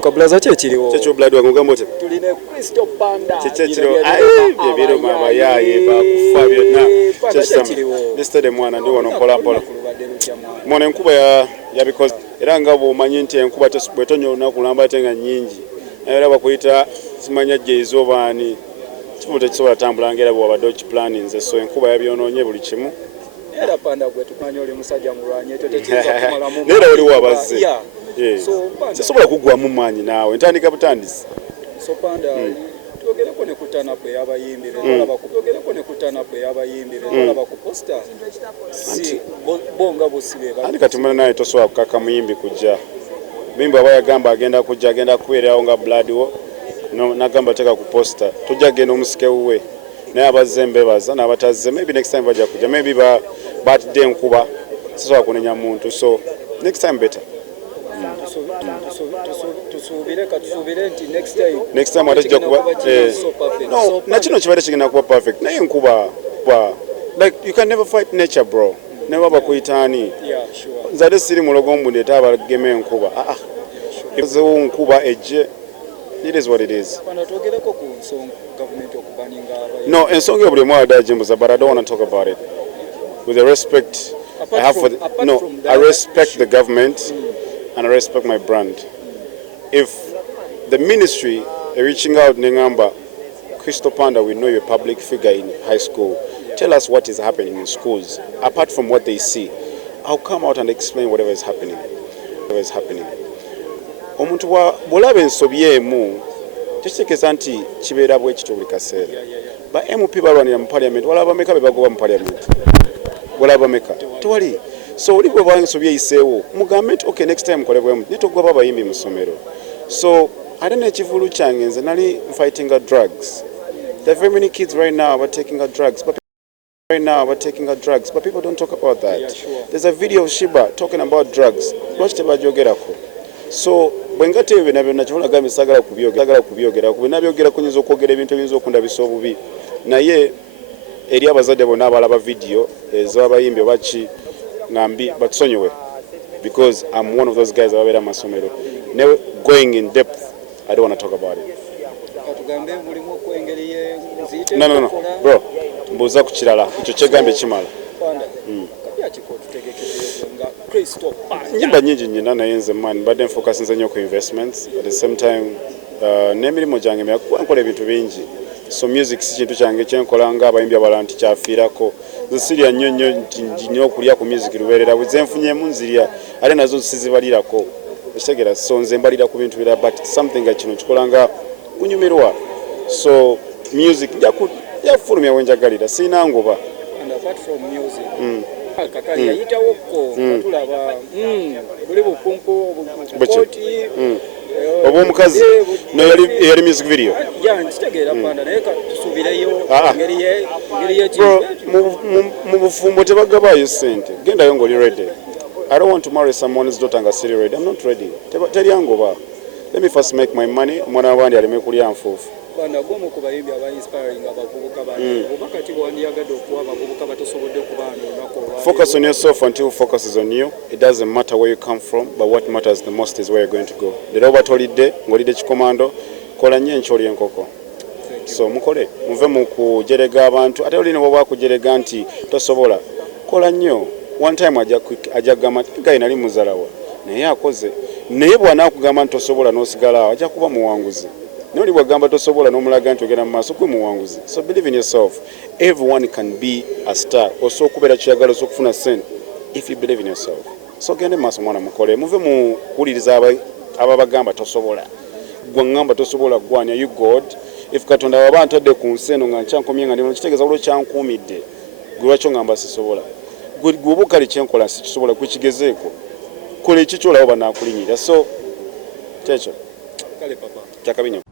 Kablaza kyekiriwo kyekyo blood wangu gamote tuline Kristo Panda kyekiro ebiro mama yaye bakufa byonna yesterday mwana ndi wano mpola mwana enkuba yabikoze era nga bw'omanyi nti enkuba bw'etonnya olunaku lamba ate nga nnyingi era bakuyita simanya jjeiza obaani kivuulu tekisobola tambulanga era bw'obadde okiplaninze so enkuba yabyonoonye buli kimu era Panda gwe tumanyi oli musajja mulwanyi ekyo tekiyinza kumalamu era oliwo abaze sisobola kuggwamu maanyi naawe ntandika butandisi so Panda twogereko ne kutanapu eyabayimbire olaba twogereko ne kutanapu eyabayimbire olaba ku posta si bonga bosibe andi katumana naye tosobola kukaka muyimbi kujja muyimbi aba yagamba agenda kujja agenda kubeerawo nga blood wo nagamba teka ku posta tujja genda omusike wuwe naye abazze mbebaza n'abatazze maybe next time bajja kujja maybe batidde enkuba sisobola kunenya muntu so next time better next time atajja kuba no nakino kibadde kigenda kuba perfect naye enkuba like you can never fight nature bro never bakuyitaani nzadde siri mulogo mbundeeta abagema enkuba ezewo nkuba ejje it is what it is no ensonga buli mwana dajimbuza but I don't want to talk about it with the respect I have for I respect the government and I respect my brand. If the ministry are reaching out Nengamba, Kristo Panda, we know you're a public figure in high school. Tell us what is happening in schools. Apart from what they see, I'll come out and explain whatever is happening. Omuntu wa bulabe ensobyemu tekitegeeza nti kibeera bwe kityo buli kaseera. Ba MP balwanira mu parliament walaba meka be bagoba mu parliament. Walaba meka. Tewali. So oli bwe bansobye yiseewo mugambe nti okay next time kolebwemu nitogoba abayimbi mu ssomero so ate n'ekivuulu kyange nze nali fighting drugs. There are very many kids right now are taking drugs but people don't talk about that. There's a video of Shiba talking about drugs lwaki tebagyogerako so bwengate ebyo byonna kyolaga misagala kubyogera ku nabyogera kunyinza okwogera ebintu ebiyinza okundabisa obubi naye eri abazadde bonna abalaba video ez'abayimbi obaki ngambi batusonyiwe because I'm one of those guys ababera masomero never going in depth I don't want to talk about it no bro mbuza ku kirala ekyo kyegambe kimala nyimba nyingi nyina naye nze man mbadde nfocusinze nnyo ku investments at the same time n'emirimu gyange nkola ebintu bingi so music si kintu kyange kyenkola nga abayimbi abalala nti kyafiirako nze sirya nnyo okulya ku music lubeerera bwe zenfunyemu nzirya ate nazo sizibalirako ekitegeera so nze mbalira ku bintu birala but something nga kino kikola nga kunyumirwa so music yafulumya wenjagalira sirina ngoba kakali yayitawokko tulaba buli bukumpu obukoti obw'omukazi no yali music video kitegeera Panda naye tusubireyo ngeri ye mu bufumbo tebagabayo ssente gendayo ng'oli ready I don't want to marry someone's daughter nga siri ready I'm not ready teryangoba let me first make my money omwana wabandi aleme kulya nfuufu Panda gwomu ku bayimbi aba inspiring abavubuka bano obaka ki bwandiyagadde okuwa abavubuka batosobodde kubaana olunaku focus on yourself until focus is on you. It doesn't matter where you come from but what matters the most is where you're going to go. Leero batolidde ng'olidde kikomando kola nnyo enkyoli enkoko so mukole muve mu kujerega abantu ate oli ne bw'oba kujerega nti tosobola kola nnyo one time ajja kugamba gayi nali muzalawa naye akoze naye bw'anaakugamba nti tosobola n'osigala awo ajja kuba muwanguzi naye oli bw'agamba tosobola n'omulaga nti ogenda mu maaso gwe muwanguzi so believe in yourself. Everyone can be a star osobola okubeera kyeyagala osobola okufuna ssente if you believe in yourself so gende mu maaso mwana mukole muve mu kuwuliriza ababagamba tosobola gwe ngamba tosobola gwanya you God if katonda waba antadde ku nsi eno nga nkyankomye nga ndimo kitegeeza waliwo kyankuumidde gwe lwaki ngamba sisobola gwe oba kale kyenkola sikisobola kwekigezeeko kola ekyo kyolaba banaakulinyirira so kyekyo kale papa kyakabi nnyo